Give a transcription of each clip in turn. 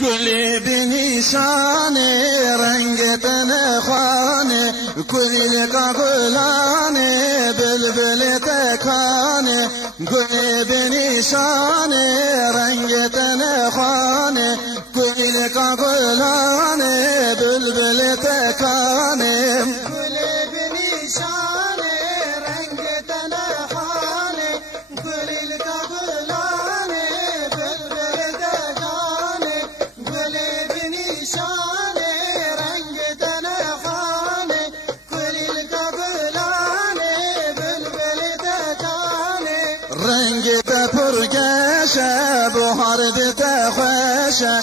گلی بنیشانه رنگ تن خانه گلی کا گلانه بلبل تکانه گلی بنیشانه رنگ تن خانه گلی کا گلانه بلبل تکانه گلی بنیشانه رنگ تن خانه گلی کا گلانه بلبل تکانه گلی بنیشانه رنگ تن خانه گلی کا گلانه بلبل تکانه رنگ پرگشه بهار بتخوشه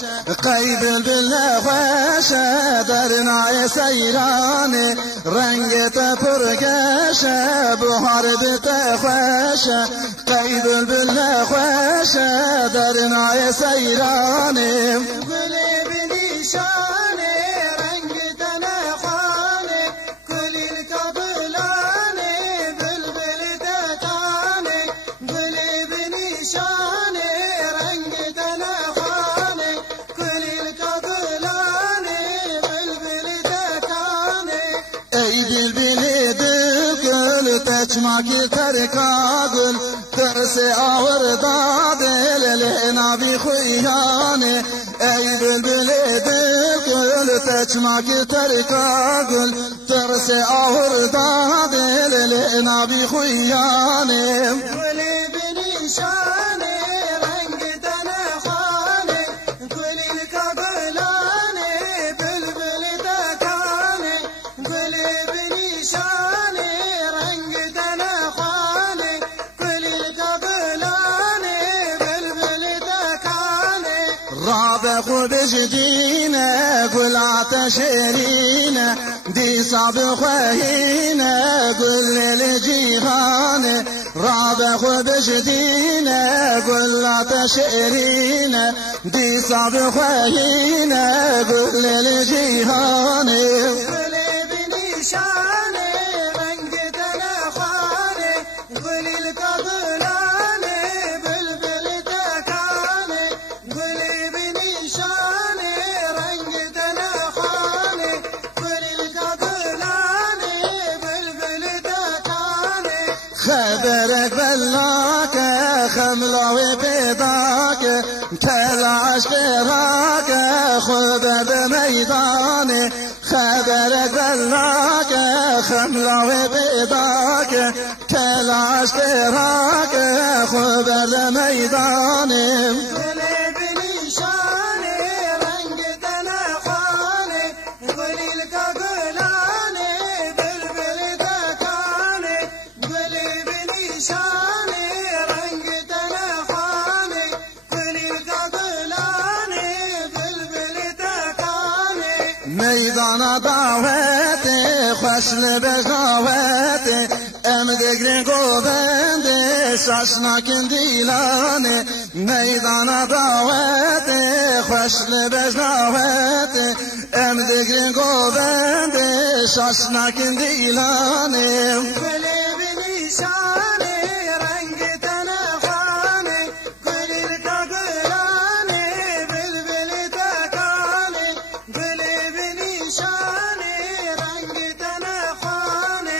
قیب بالخوشه در نای سیرانه رنگ پرگشه بهار بتخوشه قیب بالخوشه در نای سیرانه گلی بنیشانه رنگ تن خانه گلی کا گلانه بلبل تکانه گلی بنیشانه رنگ تن خانه گلی کا گلانه بلبل تکانه ای دل دل گل تچماکی ترکا گل ترس آور دادل لحنا خویانه ای دل دل گل تچماکی ترکا گل ترس آور دادل لحنا خویانه گلی بنیشانه رنگ تن خانه گلی کا گلانه بلبل تکانه گلی بنیشانه رنگ تن خانه گلی کا گلانه بلبل تکانه راب خوب جدینه گل آتشرینه دی صاب خوهینه گل لجیهانه راب خوب جدینه گل آتشرینه دی صاب خوهینه گل لجیهانه گلی بنیشانه رنگ تن خانه گلی کا گلانه بلبل تکانه گلی بنیشانه رنگ تن خانه گلی کا گلانه بلبل تکانه خبرك بلاك خملاوي بيداك تلاش براك خذ بميداني خبرك بلاك خملاوي بيداك تلاش براك خذ بميداني گلی بنیشانه رنگ تن خانه گلی کا گلانه بلبل تکانه گلی بنیشانه رنگ تن خانه گلی کا گلانه بلبل تکانه ميدان دعوت خوشل بغاوت ام دگرین گوبند شاشناکن دیلانه ميدان دعوت خوشل بغاوت ام دگرین گوبند شاشناکن دیلانه گلی بنیشانه رنگ تن خانه گلی کا گلانه بلبل تکانه گلی بنیشانه رنگ تن خانه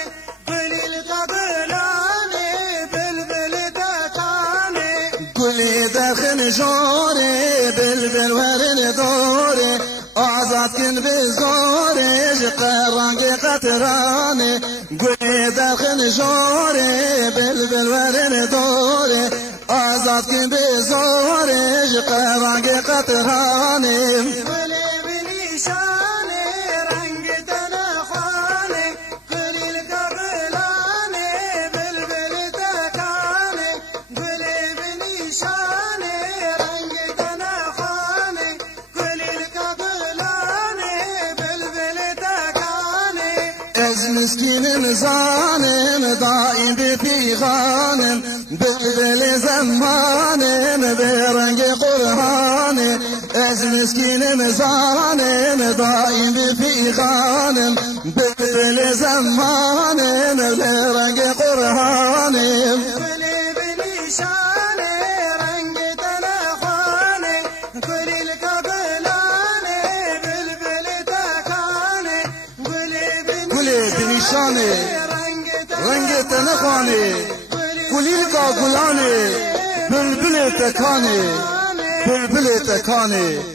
گلی کا گلانه بلبل تکانه گلی دخن جوره بلبل ورن دوره آزاد کن بزوره قرانگ قطرانه گلی دخن جوره بلبل ورن دوره آزاد کن بزوره قرانگ قطرانه گلی بنیشانه رنگ تن خانه گلی کا گلانه بلبل تکانه گلی بنیشانه رنگ تن خانه گلی کا گلانه بلبل تکانه از مسکینم زانم دائم بپیغانم بلبل زمانم به رنگ قرآنم از مسکینم زانم دائم بپیغانم بلبل زمانم به رنگ قرآنم گلی بنیشانه رنگ تن خانه گلی کا گلانه گل بنشانه رنگ تنخانه گلیل کا گلانه بلبل تکانه بلبل تکانه